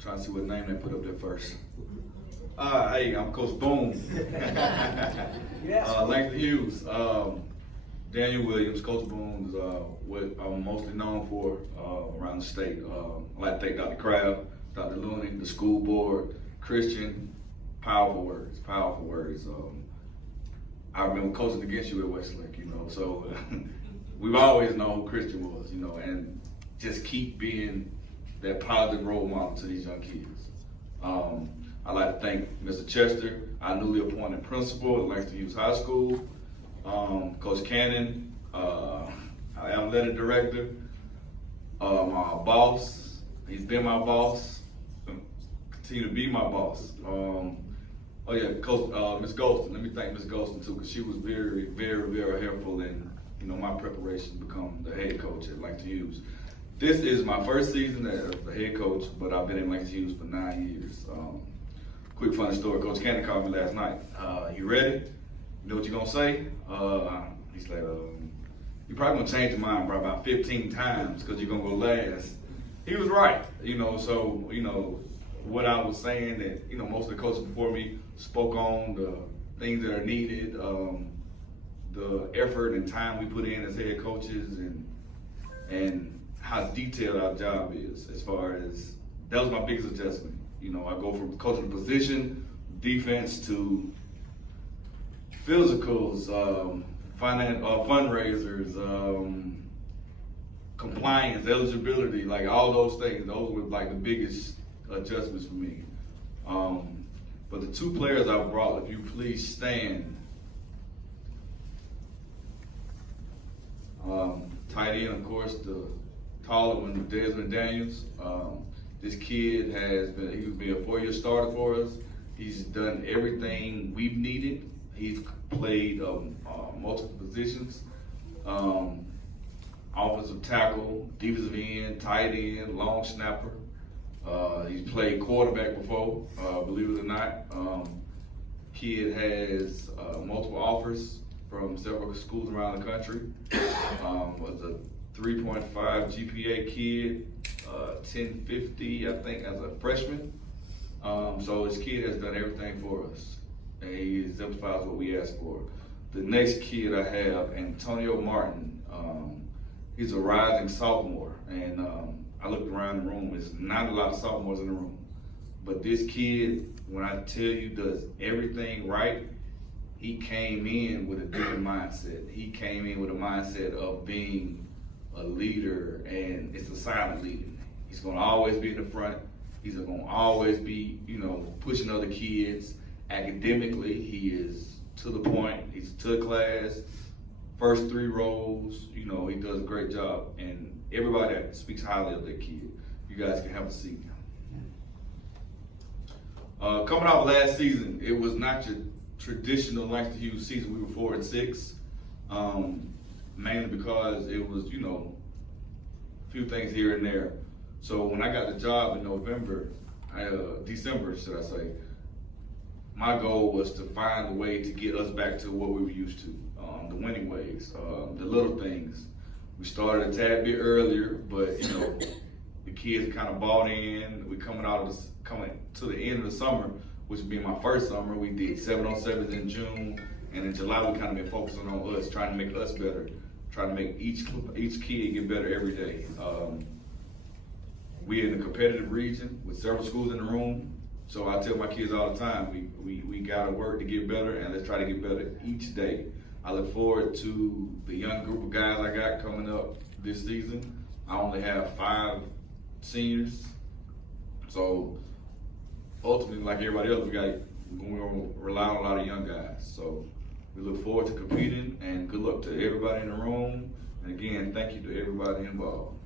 Trying to see what name they put up there first. Hey, I'm Coach Boone. Yes. Langston Hughes. Daniel Williams, Coach Boone is what I'm mostly known for around the state. I'd like to thank Dr. Craft, Dr. Looney, the school board, Christian. Powerful words, powerful words. I remember coaching against you at Westlake, so we've always known who Christian was, and just keep being that positive role model to these young kids. I'd like to thank Mr. Chester, our newly appointed principal at Langston Hughes High School, Coach Cannon, our athletic director, my boss. He's been my boss, continue to be my boss. Coach Ms. Golston. Let me thank Ms. Golston too, because she was very, very, very helpful in my preparation to become the head coach at Langston Hughes. This is my first season as the head coach, but I've been in Langston Hughes for 9 years. Quick funny story, Coach Cannon called me last night. You ready? You know what you're gonna say? He's like, you're probably gonna change your mind probably about 15 times because you're gonna go last. He was right, so, what I was saying that, most of the coaches before me spoke on the things that are needed, the effort and time we put in as head coaches and how detailed our job is as far as, that was my biggest adjustment. I go from coaching position, defense to physicals, fundraisers, compliance, eligibility, like all those things. Those were like the biggest adjustments for me. But the two players I brought, if you please stand. Tight end, of course, the taller one, Desmond Daniels. This kid he's been a 4-year starter for us. He's done everything we've needed. He's played multiple positions. Offensive tackle, defensive end, tight end, long snapper. He's played quarterback before, believe it or not. Kid has multiple offers from several schools around the country. Was a 3.5 GPA kid, 1050, I think, as a freshman. So this kid has done everything for us, and he exemplifies what we asked for. The next kid I have, Antonio Martin. He's a rising sophomore, and I looked around the room. There's not a lot of sophomores in the room, but this kid, when I tell you, does everything right. He came in with a different mindset. He came in with a mindset of being a leader, and it's a silent leader. He's going to always be in the front. He's going to always be, pushing other kids. Academically, he is to the point. He's to the class. First 3 rows, he does a great job, and everybody speaks highly of that kid. You guys can have a seat. Coming off last season, it was not your traditional Langston Hughes season. We were 4-6, mainly because it was, a few things here and there. So when I got the job in December, should I say, my goal was to find a way to get us back to what we were used to, the winning ways, the little things. We started a tad bit earlier, but the kids kind of bought in. We coming to the end of the summer, which would be my first summer. We did 7-on-7s in June, and in July we kind of been focusing on us, trying to make us better, trying to make each kid get better every day. We're in a competitive region with several schools in the room, so I tell my kids all the time, we got to work to get better, and let's try to get better each day. I look forward to the young group of guys I got coming up this season. I only have 5 seniors, so ultimately, like everybody else, we're going to rely on a lot of young guys. So we look forward to competing, and good luck to everybody in the room. And again, thank you to everybody involved.